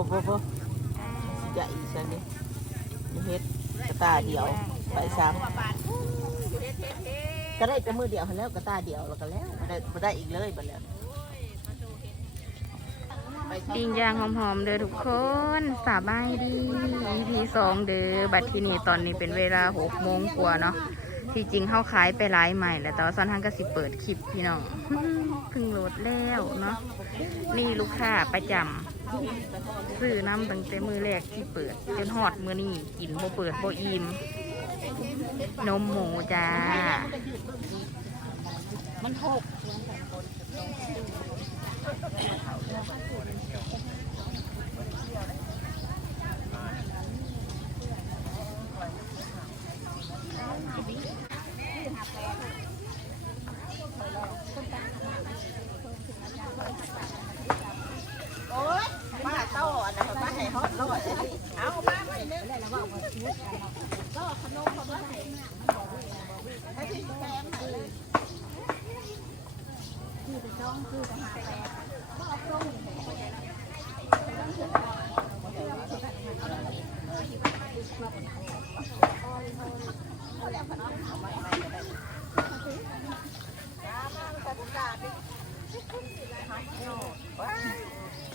บ่บ่บ่ใหญ่ซั่นนี่เฮ็ดกระตาเดียวไปซ้ำก็ได้แต่มือเดียวแล้วกระตาเดียวแล้วก็แล้วบ่ได้บ่ได้อีกเลยบัดแล้วปิ้งย่างหอมๆเด้อทุกคนสบายดี EP สองเด้อบัดที่นี่ตอนนี้เป็นเวลาหกโมงกว่าเนาะที่จริงเข้าขายไปหลายใหม่แล้วแต่ว่าซอนทางก็สิเปิดคลิปพี่น้องเพิ่งโหลดแล้วเนาะนี่ลูกค้าประจำ ซื้อน้ำตั้งแต่มือแรกที่เปิดจนฮอดมือนี่กินโบเปิดโบอิ่มนมหมูจ้า มันหกโอ๊ยมาโต้อันนั้นมาให้ฮอตร้อยเอามาไม่นึก ก็ขนมเขามาให้ให้ที่แซมให้เลย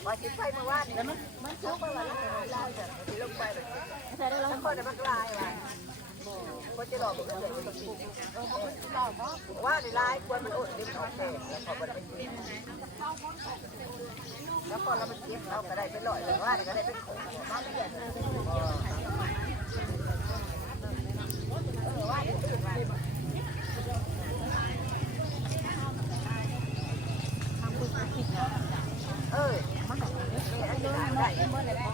ว่าสิไปเมื่อวานแล้วมันมันชุกไปวันละลายแบบที่ลงไปเลย ใช่ได้แล้วมันลายว่ะก็จะหลอกมันเลยว่าในลายควรมันอดดิ้นออกแต่พอมันเป็นแล้วพอเราไปเก็บเราก็ได้ไปลอยเลยว่าก็ได้ไปขมมาเปลี่ยนเออมันได้ได้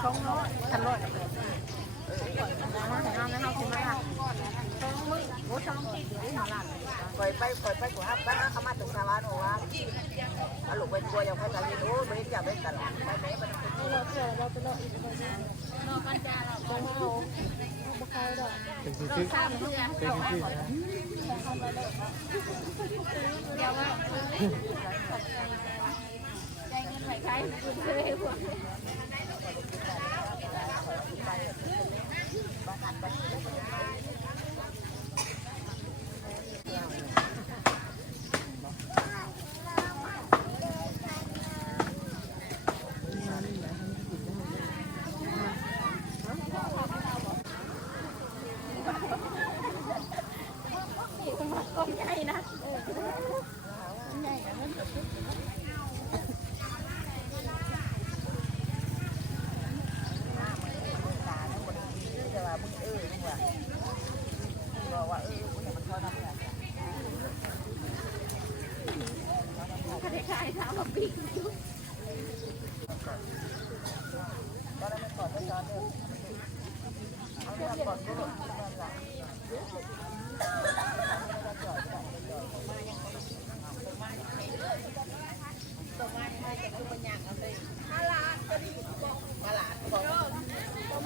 เขาเนาะทันรอดปล่อยไปปล่อยไปกูฮับบ้านเขามาตรงสาวานหัว เอาลูกไปกลัวยังเขาจะยินโอ้ไม่ได้จับไม่กันไปไหนมันเราเจอเราไปรออีกคนนึงรอกันจ้าเราเอาบุคคลดอกเป็นชื่อเป็นชื่อนะใจเงินไหวใช้คุณเคยหัว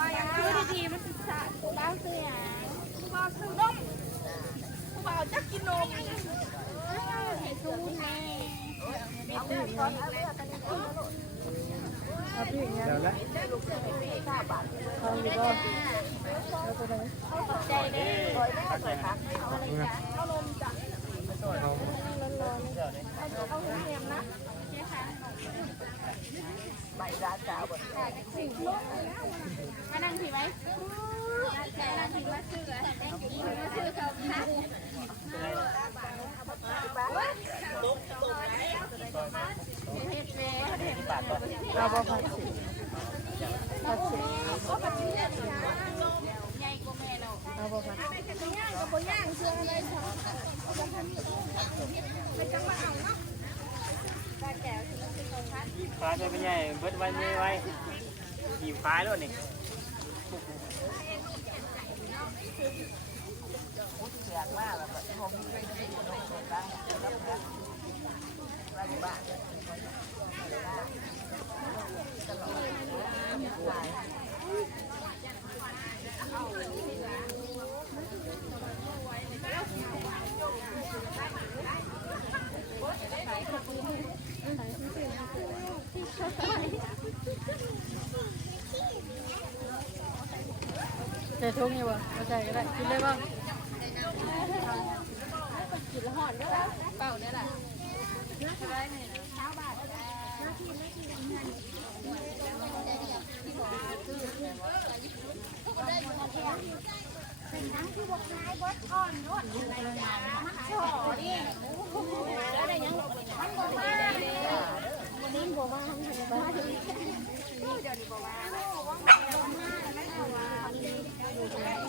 มาอย่างคือดีๆมันศึกษาตัวบ้านเสียผู้บ่าวซื้อนมผู้ บ่าวจะกินนมให้สู้แน่แล้วละเขาอยู่ก็เราตัวไหนใจเด้ขอบคุณนะเอานมจ้ะเอาเอาหัวเนียมนะใบร้านสาวบน มานั่งทีไหมใจนั่งทีว่าชื่ออะไรชื่อเขาค่ะเฮ็ดแม่ เราบอกพัดสิพัดสิ ก็ปฏิเสธนะใหญ่กว่าแม่เรา เราบอกพัด ย่างก็บ่ย่างเชื่อเลยค่ะไปจังหวัดเอาเนาะตาแก้วที่เป็นของพัดฟ้าจะเป็นไงเบิดวันนี้ไว้หีบฟ้าแล้วนี่เสียงมากแบบผมไม่ได้ยินน้องเสียงดังรับนะร้านบ้าน ส่ถุงอยู่บ่เข้าใจก็ได้กินเลยบ่กินละหอนด้วยเปล่าเนี่ยแหละเป็นน้ำที่บกท้ายบดอ่อนนวดอะไรอย่างมันชอนี่แล้วได้ยังมันบ่มาเลยวันนี้บ่มาทำอะไรบ้างเดี๋ยวนี้บ่มาแล้ Okay.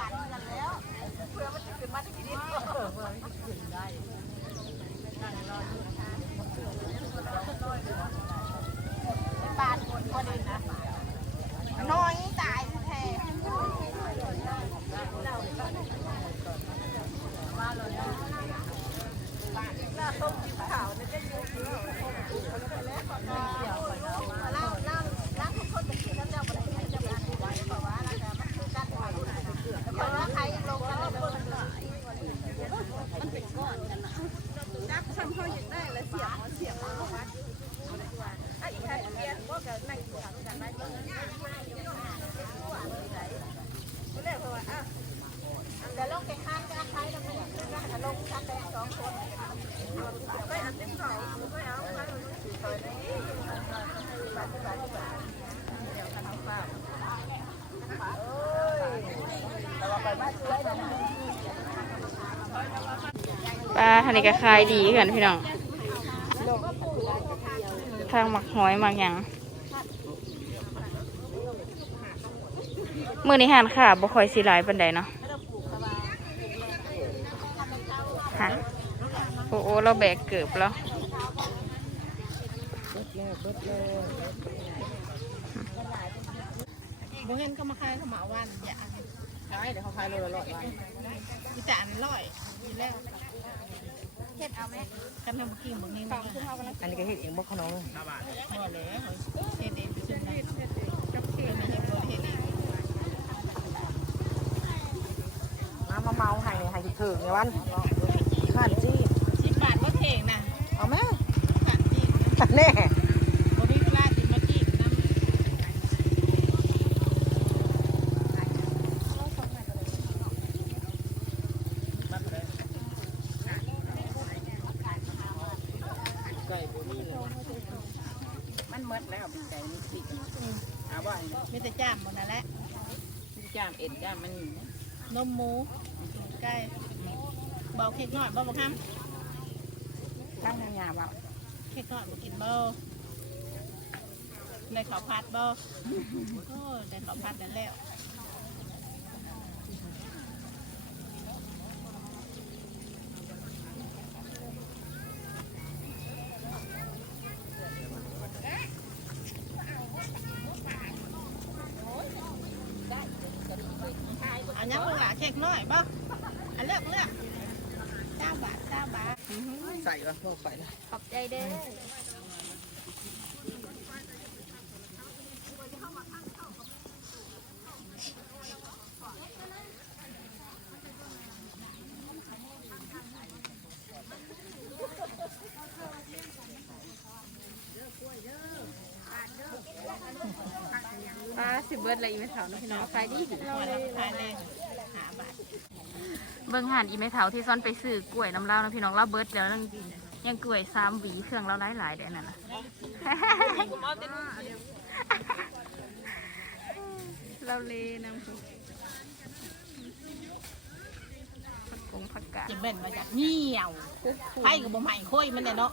ฝันกันแล้ว แต่ว่าไปบ้านสวยเดี๋ยวนะปลาทะเลก็ขายดีกันพี่น้อง ทางหมักหอยหมักหยังมือนี้หานค่ะบ่คอยสิหลายปานใดเนาะฮะโอ้โอ้เราแบกเกือบแล้วบ่เห็นเขามาขายเขามาวันอย่าายเดี๋ยวเขาขายโลละร้อยบาทอีจานร้อยกินแล้วเฮ็ดเอาไหมกันทำกินบ่นี่ฟังคือเฮากันแล้วอันนี้ก็เฮ็ดเองบ่ขนมพอแล้วเฮ็ดเองซึ่งนะกับเฮ็ดเองเฮ็ดเองมามาเมาให้ให้ถึงในวันข้านจี้สิบบาทบ่เท่งนะเอาแม่ขันจีนแน่ บ่มีเวลาสิมาจีบนำ มันเมดแล้วเป็นใจมันสิเอาว่ามีแต่จ้ามหมดนั่นแหละจ้ามเอ็ดจ้ามมันนมหมูไก่เบาเค้กน้อยบ่บ่คำตั้งงานว่าเค้กน้อยบ่กินบ่ได้ข้าวผัดบ่โอ้ได้ข้าวผัดนั่นแล้ว อันยังลูกหลา เค้กน้อยบ่อันเลือกเลือกเก้าบาทเก้าบาทใส่ละพวกไปละขอบใจเด้อปลาสิเบิบิดเลยอีเมถาเนาะพี่น้องขายดีดีเราเลยขายเลยหาบาท เบิ่งหันอีเมถาที่ซ่อนไปซื้อกล้วยน้ำเล่านะพี่น้องเล่าเบิดแล้วยังยังกล้วยสามหวีเครื่องเราหลายหลายๆเด้อนั่นน่ะเราเลยนำผักกงผักกาดจะเบ่นมาจากเหี่ยวไผ่กับบ่ใหม่ค่อยมันเนี่ยเนาะ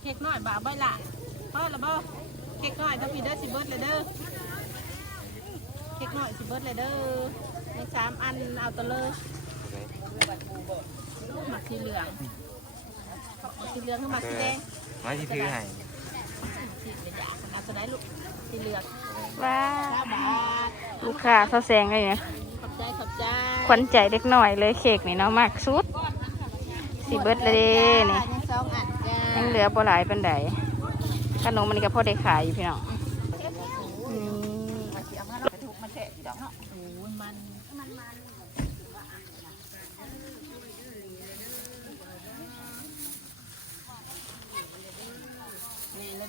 เค้กน้อยบ่าวใบละ พ่อละบ่เค้กน้อยต้องมีเด้อสิเบิร์ดเลยเด้อเค้กน้อยสิเบิร์ดเลยเด้อในสามอันเอาตัวเลยหมักสีเหลืองหมักสีเหลืองขึ้นมาสีแดงมาที่ถือให้สีเหลืองเอาตัวไหนลูกสีเหลืองว้าห้าบาทลูกค้าเขาแซงเลยนะขอบใจขอบใจขวัญใจเด็กหน่อยเลยเค้กนี่เนาะมากสุดสิเบิดเลยนี่ยังสองอันจ้ายังเหลือบ่หลายเป็นได ขนมมันก็พอได้ขายอยู่พี่น้องนี่โอ้ยมันนี่เลย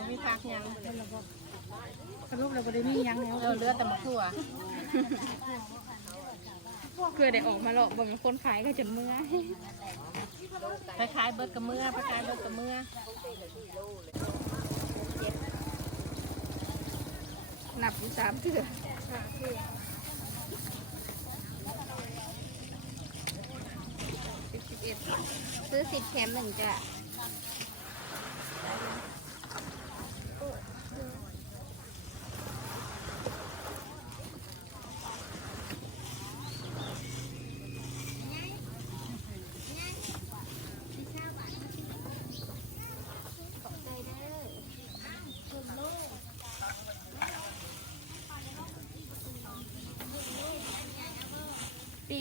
ไม่มีผักยังสรุปเราบ่ได้มียังแล้วเราเหลือแต่มะขั่วเพื่อได้ออกมาหลอกเบิ่งคนขายก็จนเมื่อยคล้ายๆเบิดกระเมือคล้ายๆเบิดกระเมือนับอยู่สามเถื่อสิบสิบเอ็ดซื้อสิบแถมหนึ่งจ้ะ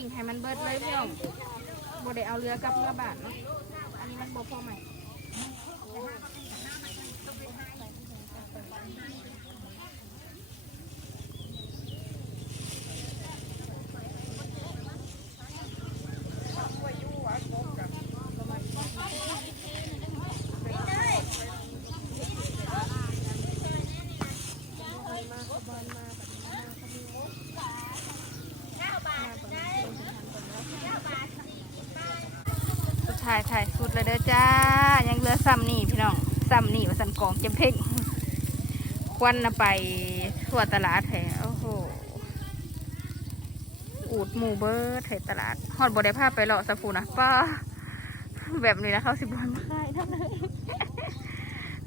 งให้มันเบิดเลยพี่น้องบ่ได้เอาเรือกลับเรือบาทเนาะ อันนี้มันบ่พอใหม่ สุดท้ายถ่ายสุด เด้อจ้า ยังเหลือซ้ำนี่พี่น้องซ้ำนี่ว่าสันกองเจ็บเพ่งควันไปทั่วตลาดแถโอ้โหอูดหมูเบิร์ดแถตลาดฮอดบได้ภาพไปเลาะสะฟูนะป้าแบบนี้นะเขาสิบวันมาขายทั้งเลย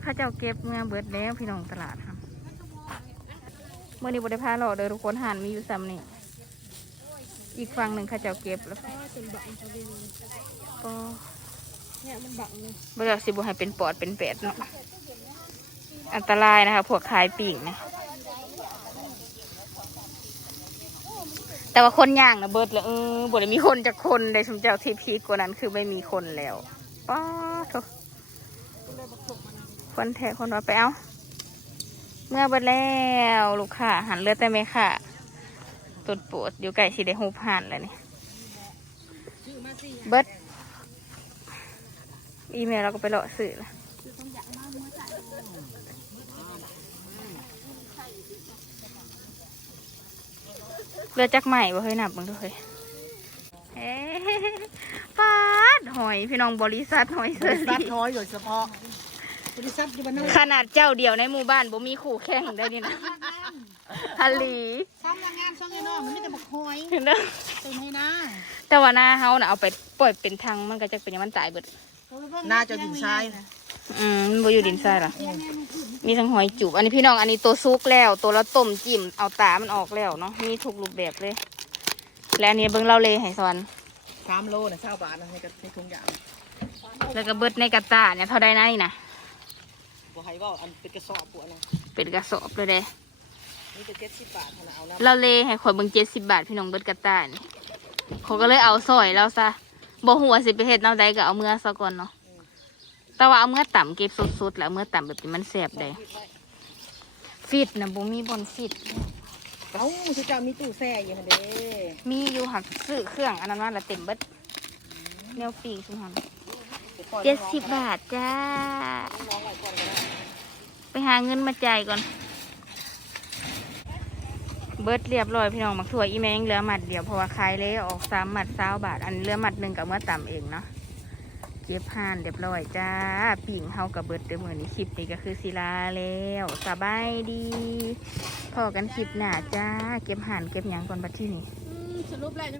เขาเจ้าเก็บเมื่อเบิร์ดแล้วพี่น้องตลาดครับเมื่อนี้บได้พาเลาะเด้อทุกคนหันมีอยู่ซ้ำนี่อีกฝั่งหนึ่งเขาเจ้าเก็บแล้วป็นบังเขาดีก็ เนี่ยมันบังเลยบ่อยากสิบ่ให้เป็นปอดเป็นแปดเนาะอันตรายนะคะพวกขายปีกนะแต่ว่าคนย่างนะเบิดแล้วเออบได้มีคนจากคนได้สมเจ้าที่พีกกว่านั้นคือไม่มีคนแล้วป้าโถคนแท้คนว่าไปเอาเมื่อเบิดแล้วลูกค้าหันเลือดแต่ไม่ค่ะตุดปวดอยู่ไก่สีได้หูผ่านแล้วนี่เบิด อีเมลเราก็ไปเลาะสื่อละเรือจักใหม่บ่เคยนับเบิ่งดูเคยเอ๊ะปาดหอยพี่น้องบริษัทหอยเซอร์รัดรี่น้อยโดยเฉพาะบริษัทอยู่บ้านนอกขนาดเจ้าเดียวในหมู่บ้านบ่มีคู่แข่งได้นี่นะฮัลลีทำงานช่องไอ้น้องมันไม่ได้บอกหอยเห็นเด้อ เต็มให้นะ แต่ว่าหน้าเฮาน่ะเอาไปปล่อยเป็นทางมันก็จะเป็นอย่างมันตายเบิด น่าจะดินทรายอืมมันบ่อยู่ดินทรายหรอมีทั้งหอยจูบอันนี้พี่น้องอันนี้ตัวซุกแล้ว ตัวละต้มจิ้มเอาตามันออกแล้วเนาะมีทุกรูปแบบเลย และอันนี้เบิ่งเราเลยให้สวรรค์สามโลนะเช่าบาทนะในกระในทุงอย่างแล้วก็เบิดในกระตาเนี่ยเท่าใดนะนี่นะบ่ให้ว่าอันเป็นกระสอบปวดนะเป็นกระสอบเลยเด้นี่เป็นเจ็ดสิบบาทนะเอานะเราเลยให้ข่อยเบิ่งเจ็ดสิบบาทพี่น้องเบิดกระตานี่เขาก็เลยเอาซอยเราซะ บ่หัวาสิไปเฮ็ดแนวใดก็เอาเมื่อซะก่อนเนาะแต่ว่าเอาเมื่อต่ำเก็บสดๆแล้วเอามื่อต่ำแบบนี้มันแสบได้ฟิตนะบ่มีบอนฟิต เอ้าคือเจ้ามีตู้แช่อยู่หั่นเด้มีอยู่หักซื้อเครื่องอันนั้นว่าละเต็มเบิดแนวปีกสุหันเจ็ดสิบบาทจ้าน้องหลายคนก็ได้ไปหาเงินมาจ่ายก่อน เบิดเรียบร้อยพี่น้องมักถั่วอีแมงเหลือหมัดเดียวเพราะว่าขายเลยออกสามหมัดสาวบาท อันเหลือหมัดหนึ่งกับเมื่อต่ำเองเนาะเก็บห่านเรียบร้อยจ้าปิ่งเฮากับเบิดเดิมเหมือนี้คลิปนี้ก็คือศิลาแล้วสบายดีพอกันคลิปหน้าจ้าเก็บห่านเก็บหยังก่อนบัดที่นี่สรุปแล้ว